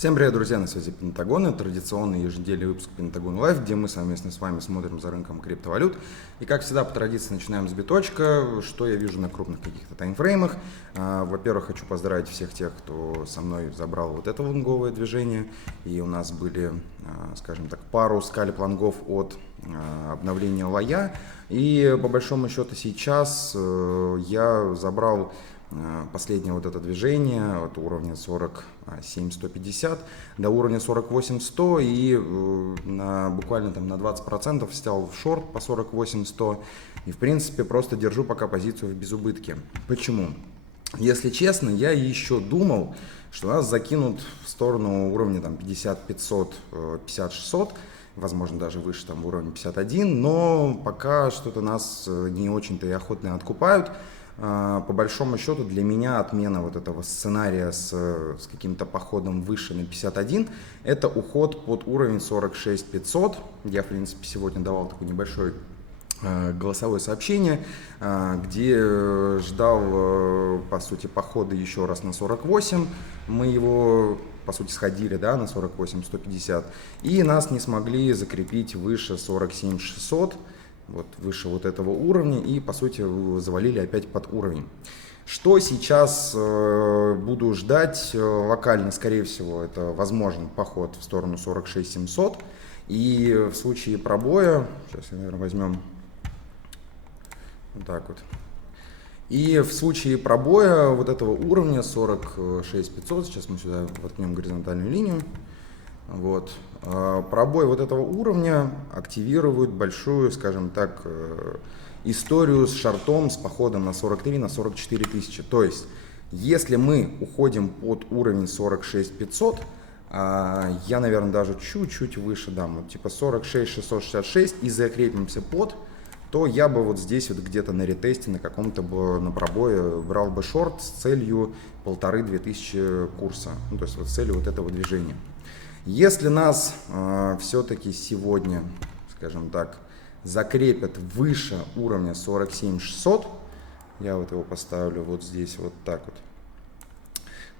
Всем привет, друзья, на связи Пентагон. Это традиционный еженедельный выпуск Пентагон Лайв, где мы совместно с вами смотрим за рынком криптовалют. И как всегда, по традиции, начинаем с биточка. Что я вижу на крупных каких-то таймфреймах? Во-первых, хочу поздравить всех тех, кто со мной забрал вот это лонговое движение. И у нас были, скажем так, пару скальп-лонгов от обновления лоя. И по большому счету сейчас я забрал последнее вот это движение от уровня 47-150 до уровня 48-100 и буквально там на 20% снял в шорт по 48-100 и в принципе просто держу пока позицию в безубытке. Почему? Если честно, я еще думал, что нас закинут в сторону уровня там 50-500, 50-600, возможно даже выше там в уровне 51, но пока что-то нас не очень-то и охотно откупают. По большому счету для меня отмена вот этого сценария с каким-то походом выше на 51 это уход под уровень 46 500. Я в принципе сегодня давал такое небольшое голосовое сообщение, где ждал по сути похода еще раз на 48. Мы его по сути сходили, да, на 48 150 и нас не смогли закрепить выше 47 600. Вот выше вот этого уровня и по сути завалили опять под уровень. Что сейчас буду ждать локально, скорее всего, это возможен поход в сторону 46 700. И в случае пробоя, сейчас, наверное, возьмем вот так вот. И в случае пробоя вот этого уровня 46 500, сейчас мы сюда воткнем горизонтальную линию. Вот. Пробой вот этого уровня активирует большую, скажем так, историю с шортом, с походом на 43, на 44 тысячи. То есть, если мы уходим под уровень 46 500, я, наверное, даже чуть-чуть выше дам, вот типа 46 666 и закрепимся под, то я бы вот здесь вот где-то на ретесте, на каком-то бы на пробое брал бы шорт с целью 1500-2000 курса, ну, то есть вот с целью вот этого движения. Если нас все-таки сегодня, скажем так, закрепят выше уровня 47 600, я вот его поставлю вот здесь вот так вот.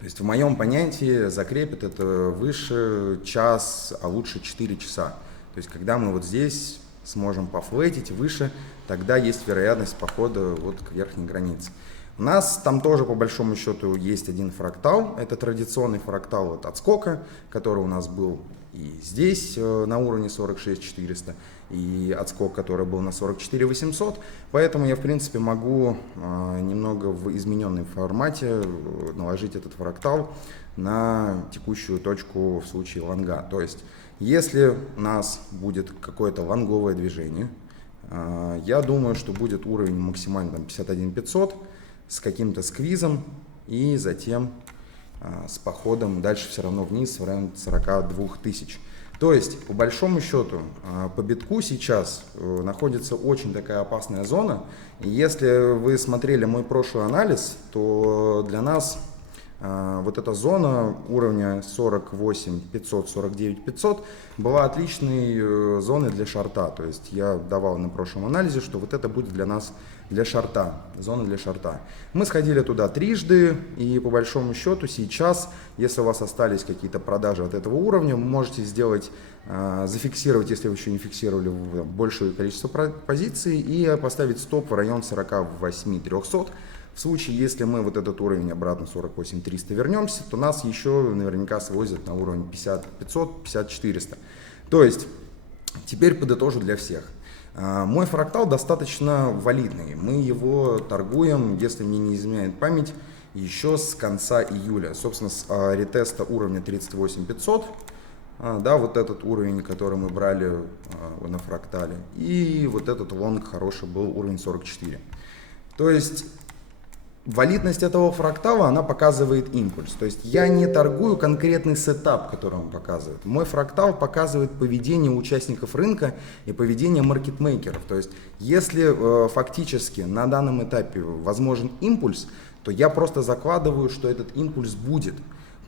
То есть в моем понятии закрепят это выше час, а лучше 4 часа. То есть когда мы вот здесь сможем пофлетить выше, тогда есть вероятность похода вот к верхней границе. У нас там тоже по большому счету есть один фрактал, это традиционный фрактал от отскока, который у нас был и здесь на уровне 46 400, и отскок, который был на 44 800, поэтому я в принципе могу немного в измененном формате наложить этот фрактал на текущую точку в случае лонга. То есть если у нас будет какое-то лонговое движение, я думаю, что будет уровень максимально 51 500, с каким-то сквизом и затем с походом дальше все равно вниз в районе 42 тысяч. То есть, по большому счету, по битку сейчас находится очень такая опасная зона. И если вы смотрели мой прошлый анализ, то для нас вот эта зона уровня 48 500, 49 500 была отличной зоной для шорта. То есть я давал на прошлом анализе, что вот это будет для нас для шорта, зона для шорта. Мы сходили туда трижды, и по большому счету сейчас, если у вас остались какие-то продажи от этого уровня, вы можете сделать, зафиксировать, если вы еще не фиксировали, большее количество позиций и поставить стоп в район 48 300. В случае, если мы вот этот уровень обратно 48 300 вернемся, то нас еще наверняка свозят на уровень 50 500, 50 400. То есть, теперь подытожу для всех. Мой фрактал достаточно валидный. Мы его торгуем, если мне не изменяет память, еще с конца июля. Собственно, с ретеста уровня 38 500. Да, вот этот уровень, который мы брали на фрактале. И вот этот лонг хороший был уровень 44. То есть валидность этого фрактала, она показывает импульс. То есть я не торгую конкретный сетап, который он показывает. Мой фрактал показывает поведение участников рынка и поведение маркетмейкеров. То есть если фактически на данном этапе возможен импульс, то я просто закладываю, что этот импульс будет.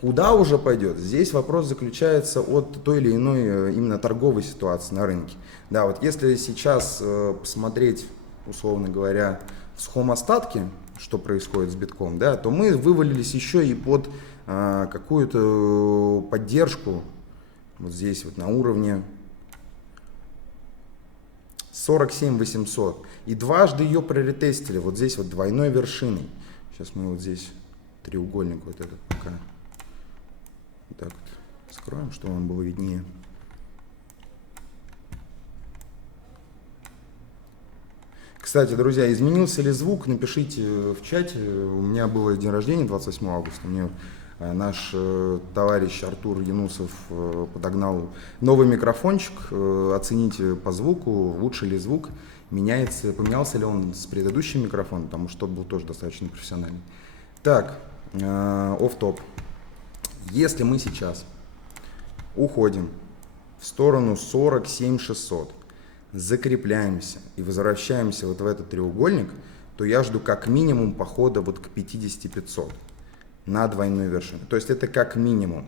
Куда уже пойдет? Здесь вопрос заключается от той или иной именно торговой ситуации на рынке. Да, вот если сейчас посмотреть, условно говоря, в сухом остатке, что происходит с битком, да, то мы вывалились еще и под какую-то поддержку вот здесь вот на уровне 47 800. И дважды ее проретестили вот здесь вот двойной вершиной. Сейчас мы вот здесь треугольник вот этот пока вот так вот скроем, чтобы вам было виднее. Кстати, друзья, изменился ли звук? Напишите в чате. У меня было день рождения 28 августа. Мне наш товарищ Артур Янусов подогнал новый микрофончик. Оцените по звуку, лучше ли звук, поменялся ли он с предыдущим микрофоном, потому что тот был тоже достаточно профессиональный. Так, офф-топ. Если мы сейчас уходим в сторону 47 600, закрепляемся и возвращаемся вот в этот треугольник, то я жду как минимум похода вот к 50 500 на двойную вершину. То есть это как минимум.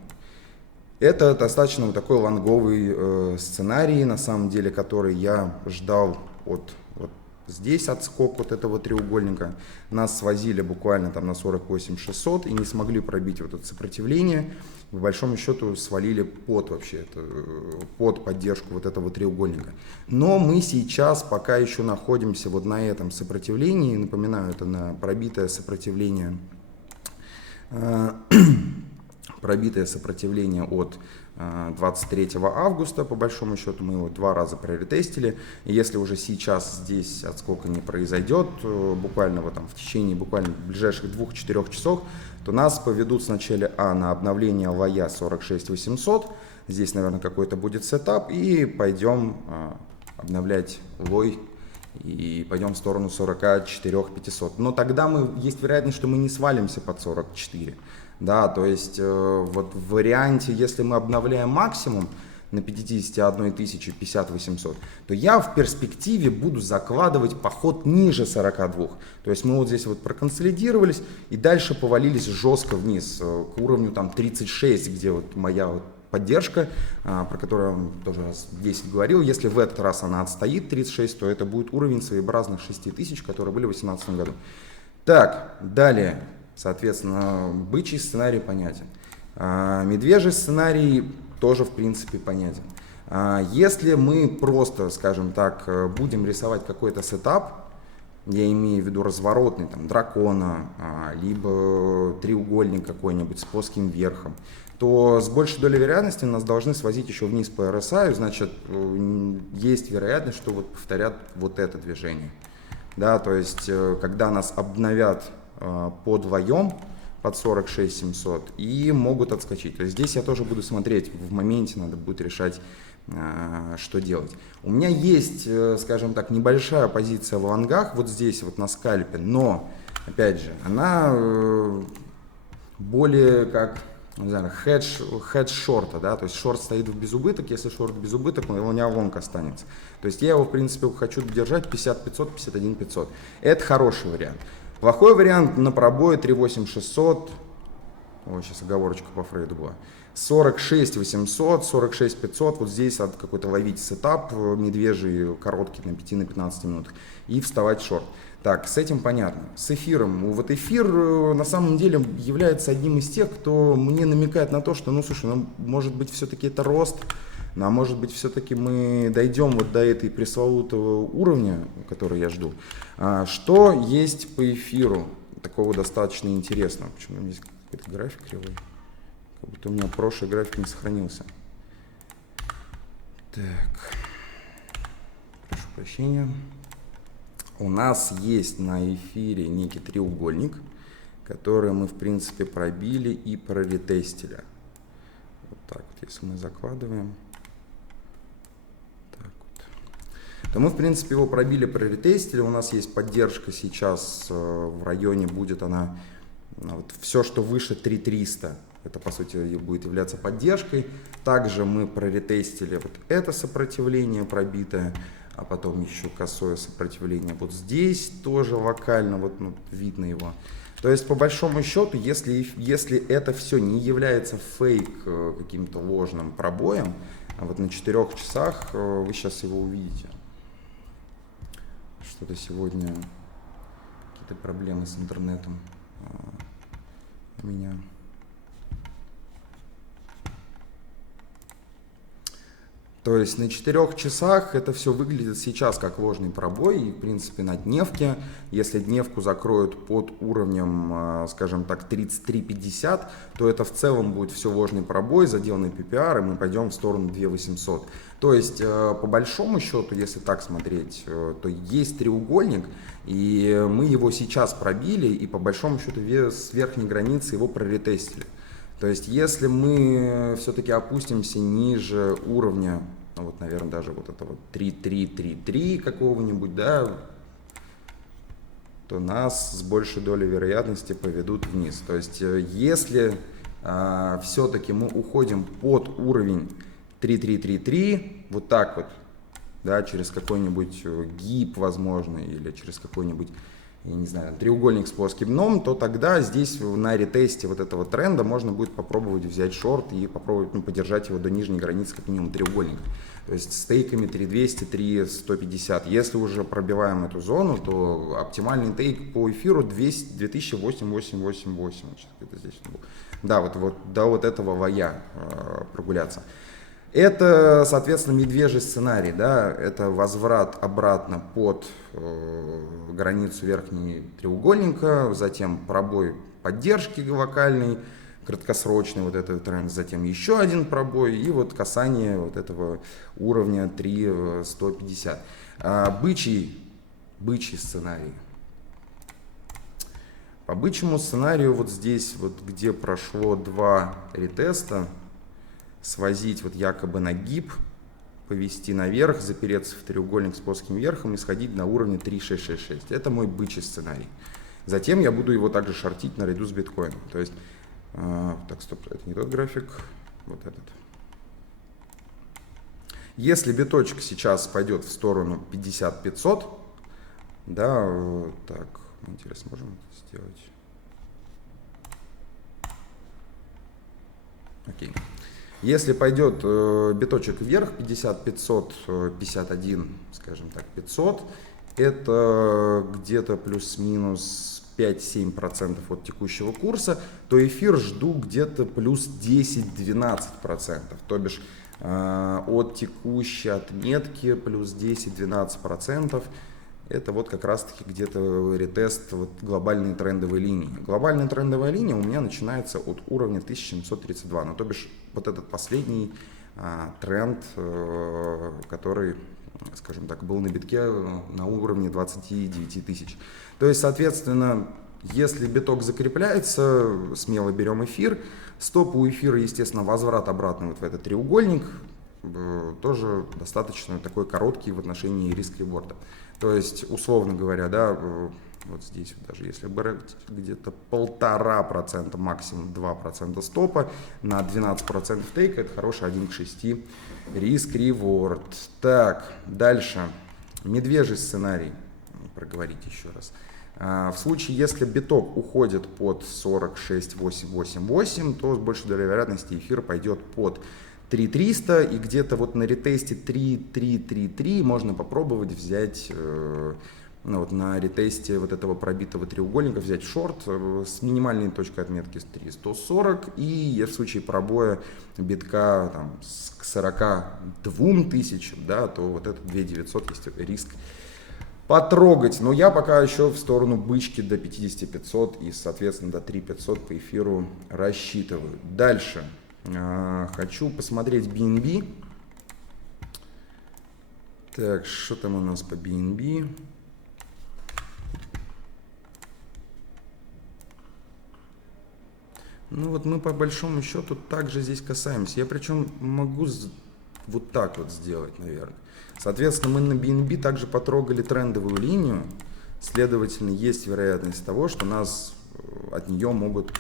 Это достаточно вот такой лонговый сценарий, на самом деле, который я ждал от вот здесь отскок вот этого треугольника. Нас свозили буквально там на 48 600 и не смогли пробить вот это сопротивление. По большому счету свалили под вообще это, под поддержку вот этого треугольника. Но мы сейчас пока еще находимся вот на этом сопротивлении. Напоминаю, это на пробитое сопротивление от 23 августа, по большому счету, мы его 2 раза проретестили. И если уже сейчас здесь отскока не произойдет, буквально вот там в течение буквально ближайших 2-4 часов, то нас поведут сначала на обновление лоя 46 800. Здесь, наверное, какой-то будет сетап, и пойдем обновлять лой и пойдем в сторону 44 500. Но тогда есть вероятность, что мы не свалимся под 44. Да, то есть вот в варианте, если мы обновляем максимум на 51 тысячи 50 800, то я в перспективе буду закладывать поход ниже 42. То есть мы вот здесь вот проконсолидировались и дальше повалились жестко вниз к уровню там 36, где вот моя вот поддержка, про которую я вам тоже раз 10 говорил. Если в этот раз она отстоит 36, то это будет уровень своеобразных 6000, которые были в 2018 году. Так, далее. Соответственно, бычий сценарий понятен. Медвежий сценарий тоже, в принципе, понятен. Если мы просто, скажем так, будем рисовать какой-то сетап, я имею в виду разворотный, там, дракона, либо треугольник какой-нибудь с плоским верхом, то с большей долей вероятности нас должны свозить еще вниз по RSI, значит, есть вероятность, что вот повторят вот это движение. Да, то есть, когда нас обновят под лоем, под 46 700, и могут отскочить. То есть здесь я тоже буду смотреть, в моменте надо будет решать, что делать. У меня есть, скажем так, небольшая позиция в лонгах, вот здесь вот на скальпе, но, опять же, она более как, не знаю, хедж шорта, да, то есть шорт стоит в безубыток, если шорт без убыток, у меня лонг останется. То есть я его, в принципе, хочу держать 50 500, 51 500. Это хороший вариант. Плохой вариант на пробое 38 600, ой, сейчас оговорочка по Фрейду была, 46 800, 46 500, вот здесь надо какой-то ловить сетап медвежий, короткий на 5-15 минут и вставать в шорт. Так, с этим понятно. С эфиром. Вот эфир на самом деле является одним из тех, кто мне намекает на то, что, ну слушай, ну может быть все-таки это рост, а может быть все-таки мы дойдем вот до этой пресловутого уровня, который я жду. Что есть по эфиру такого достаточно интересного? Почему здесь какой-то график кривой? Как будто у меня прошлый график не сохранился. Так, прошу прощения. У нас есть на эфире некий треугольник, который мы, в принципе, пробили и проретестили. Вот так вот, если мы закладываем. Так вот. То мы, в принципе, его пробили, проретестили. У нас есть поддержка сейчас в районе, будет она, вот, все, что выше 3300. Это, по сути, будет являться поддержкой. Также мы проретестили вот это сопротивление пробитое, а потом еще косое сопротивление вот здесь тоже локально, вот видно его. То есть, по большому счету, если это все не является фейк каким-то ложным пробоем, а вот на 4 часах вы сейчас его увидите. Что-то сегодня какие-то проблемы с интернетом у меня. То есть на 4 часах это все выглядит сейчас как ложный пробой. И, в принципе, на дневке, если дневку закроют под уровнем, скажем так, 33.50, то это в целом будет все ложный пробой, заделанный PPR, и мы пойдем в сторону 2800. То есть, по большому счету, если так смотреть, то есть треугольник, и мы его сейчас пробили, и по большому счету с верхней границы его проретестили. То есть, если мы все-таки опустимся ниже уровня, ну вот, наверное, даже вот этого 3.3.3.3 какого-нибудь, да, то нас с большей долей вероятности поведут вниз. То есть, если все-таки мы уходим под уровень 3.3.3.3, вот так вот, да, через какой-нибудь гип, возможно, или через какой-нибудь, я не знаю, треугольник с плоским дном, то тогда здесь на ретесте вот этого тренда можно будет попробовать взять шорт и попробовать подержать его до нижней границы как минимум треугольника. То есть с тейками 3200, 3150. Если уже пробиваем эту зону, то оптимальный тейк по эфиру 2008-888. Это здесь был. Да, вот до вот этого вая прогуляться. Это, соответственно, медвежий сценарий, да, это возврат обратно под границу верхнего треугольника, затем пробой поддержки локальный, краткосрочный вот этот тренд, затем еще один пробой и вот касание вот этого уровня 3.150. Бычий сценарий. По бычьему сценарию вот здесь, вот где прошло 2 ретеста, свозить вот якобы на гип, повести наверх, запереться в треугольник с плоским верхом и сходить на уровне 3.666. Это мой бычий сценарий. Затем я буду его также шортить наряду с биткоином. То есть, так, стоп, это не тот график, вот этот. Если биточек сейчас пойдет в сторону 50-500, да, так, интересно, можем это сделать? Окей. Если пойдет биточек вверх, 50, 500, 51, скажем так, 500, это где-то плюс-минус 5-7% от текущего курса, то эфир жду где-то плюс 10-12%. То бишь от текущей отметки плюс 10-12%. Это вот как раз-таки где-то ретест вот глобальной трендовой линии. Глобальная трендовая линия у меня начинается от уровня 1732. Ну, то бишь вот этот последний тренд, который, скажем так, был на битке на уровне 29 тысяч. То есть, соответственно, если биток закрепляется, смело берем эфир. Стоп у эфира, естественно, возврат обратно вот в этот треугольник. Тоже достаточно такой короткий в отношении риск-реворда. То есть, условно говоря, да, вот здесь вот даже если брать где-то 1,5%, максимум 2% стопа на 12% тейка, это хороший 1 к 6 риск-реворд. Так, дальше. Медвежий сценарий. Проговорить еще раз. В случае, если биток уходит под 46,888, то с большей долей вероятности эфир пойдет под 3300, и где-то вот на ретесте 3.3.3.3 можно попробовать взять, ну вот на ретесте вот этого пробитого треугольника взять шорт с минимальной точкой отметки 3.140, и в случае пробоя битка там, к 42 тысячам, да, то вот это 2900 есть риск потрогать. Но я пока еще в сторону бычки до 50-500 и, соответственно, до 3.500 по эфиру рассчитываю. Дальше. Хочу посмотреть BNB. Так, что там у нас по BNB? Ну вот мы по большому счету также здесь касаемся. Я причем могу вот так вот сделать, наверное. Соответственно, мы на BNB также потрогали трендовую линию. Следовательно, есть вероятность того, что нас от нее могут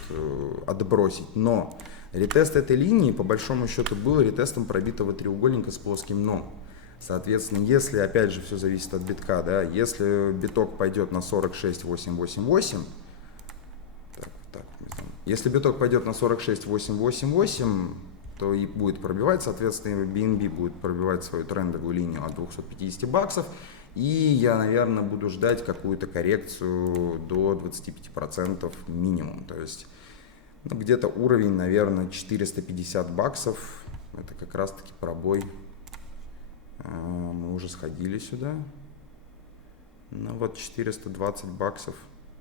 отбросить. Но ретест этой линии, по большому счету, был ретестом пробитого треугольника с плоским дном. Соответственно, если, опять же, все зависит от битка, да, если биток пойдет на 46,888, если биток пойдет на 46,888, то и будет пробивать, соответственно, BNB будет пробивать свою трендовую линию от 250 баксов. И я, наверное, буду ждать какую-то коррекцию до 25% минимум. То есть ну, где-то уровень, наверное, 450 баксов. Это как раз-таки пробой Мы уже сходили сюда. Ну вот 420 баксов.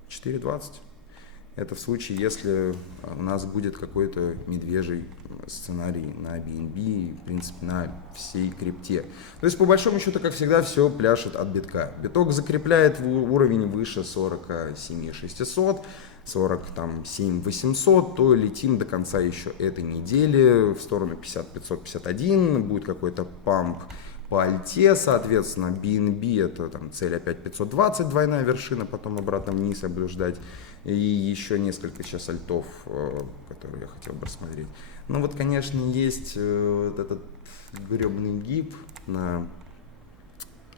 420. Это в случае, если у нас будет какой-то медвежий сценарий на BNB, в принципе, на всей крипте. То есть, по большому счету, как всегда, все пляшет от битка. Биток закрепляет уровень выше 47 600, 47 800, то летим до конца еще этой недели в сторону 50 551, будет какой-то памп по альте, соответственно, BNB это там цель опять 520, двойная вершина, потом обратно вниз я буду ждать. И еще несколько сейчас альтов, которые я хотел бы рассмотреть. Ну вот, конечно, есть вот этот гребный гиб на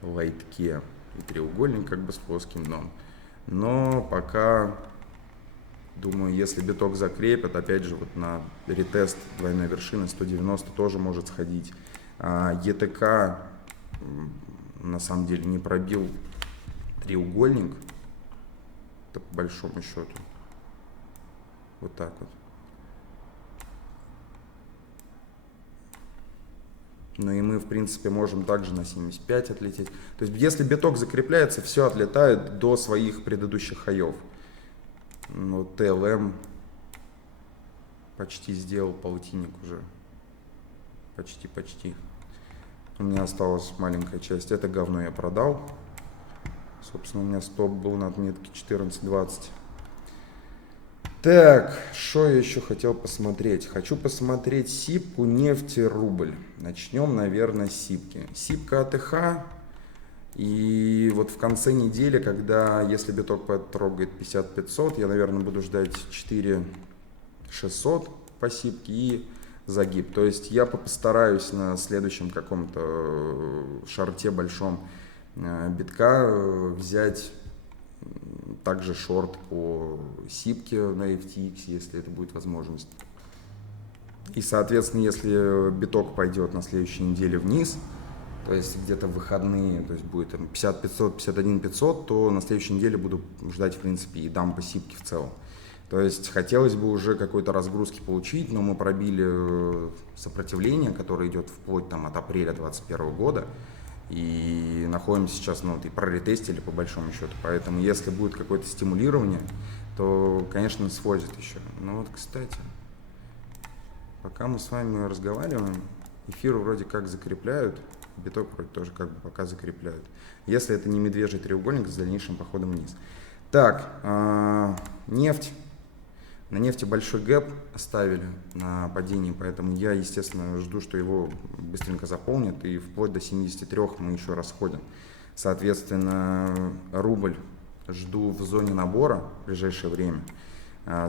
лайтке и треугольник как бы с плоским дном. Но пока, думаю, если биток закрепят, опять же, вот на ретест двойной вершины 190 тоже может сходить. ЕТК на самом деле не пробил треугольник. По большому счету. Вот так вот. Ну и мы, в принципе, можем также на 75 отлететь. То есть, если биток закрепляется, все отлетает до своих предыдущих хаев. Ну, ТЛМ почти сделал полтинник уже. Почти. У меня осталась маленькая часть. Это говно я продал. Собственно, у меня стоп был на отметке 14.20. Так, что я еще хотел посмотреть? Хочу посмотреть сипку, нефть, рубль. Начнем, наверное, с сипки. Сипка АТХ. И вот в конце недели, когда, если биток потрогает 50 500, я, наверное, буду ждать 4 600 по сипке и загиб. То есть я постараюсь на следующем каком-то шорте большом битка взять также шорт по сипке на FTX, если это будет возможность. И, соответственно, если биток пойдет на следующей неделе вниз, то есть где-то в выходные, то есть будет 50 500, 51 500, то на следующей неделе буду ждать, в принципе, и дам по сипке в целом. То есть хотелось бы уже какой-то разгрузки получить, но мы пробили сопротивление, которое идет вплоть там, от апреля 2021 года. И находимся сейчас, ну, и проретестили по большому счету. Поэтому если будет какое-то стимулирование, то, конечно, свозит еще. Ну вот, кстати, пока мы с вами разговариваем, эфир вроде как закрепляют, биток вроде тоже как бы пока закрепляют. Если это не медвежий треугольник с дальнейшим походом вниз. Так, нефть. На нефти большой гэп оставили на падении, поэтому я, естественно, жду, что его быстренько заполнят, и вплоть до 73 мы еще расходим. Соответственно, рубль жду в зоне набора в ближайшее время.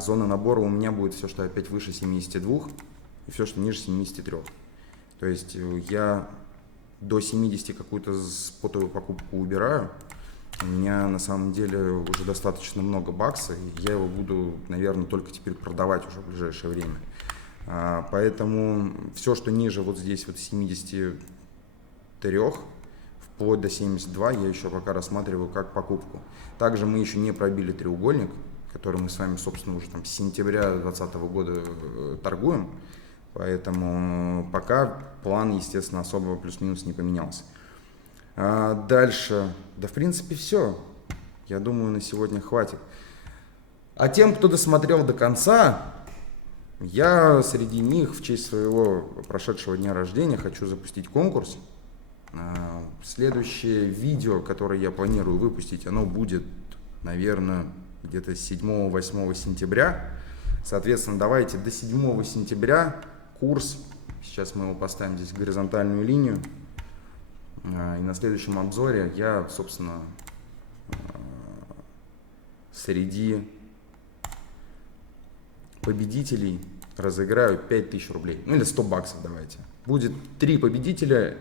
Зона набора у меня будет все, что опять выше 72, и все, что ниже 73. То есть я до 70 какую-то спотовую покупку убираю. У меня на самом деле уже достаточно много бакса, и я его буду, наверное, только теперь продавать уже в ближайшее время. Поэтому все, что ниже вот здесь вот 73, вплоть до 72, я еще пока рассматриваю как покупку. Также мы еще не пробили треугольник, который мы с вами, собственно, уже там с сентября 2020 года торгуем. Поэтому пока план, естественно, особо плюс-минус не поменялся. Дальше, да в принципе все, я думаю, на сегодня хватит. А тем, кто досмотрел до конца, я среди них в честь своего прошедшего дня рождения хочу запустить конкурс. Следующее видео, которое я планирую выпустить, оно будет, наверное, где-то 7-8 сентября. Соответственно, давайте до 7 сентября курс, сейчас мы его поставим здесь в горизонтальную линию. И на следующем обзоре я, собственно, среди победителей разыграю 5000 рублей. Ну или 100 баксов давайте. Будет 3 победителя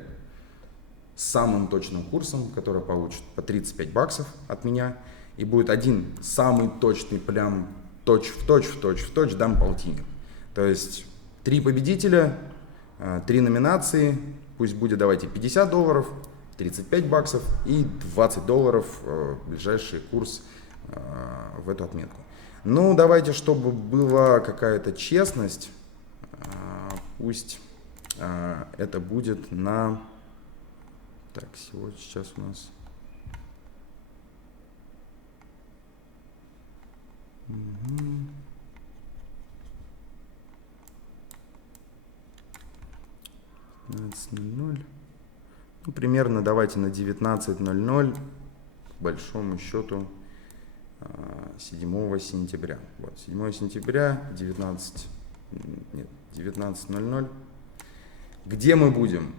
с самым точным курсом, который получит по 35 баксов от меня. И будет один самый точный, прям точь-в-точь дам полтинник. То есть 3 победителя, 3 номинации. Пусть будет, давайте, $50, 35 баксов и $20 ближайший курс в эту отметку. Ну, давайте, чтобы была какая-то честность, пусть это будет на Так, сейчас у нас... Угу. 19:00. Ну, примерно давайте на 19:00, к большому счету, 7 сентября. Вот, 7 сентября, 19:00. Где мы будем?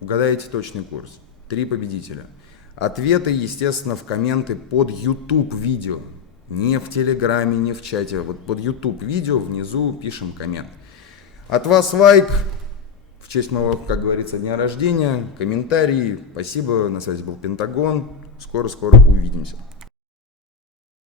Угадайте точный курс. 3 победителя. Ответы, естественно, в комменты под YouTube видео. Не в Телеграме, не в чате. Вот под YouTube видео внизу пишем коммент. От вас лайк. В честь моего, как говорится, дня рождения. Комментарии. Спасибо. На связи был Пентагон. Скоро увидимся.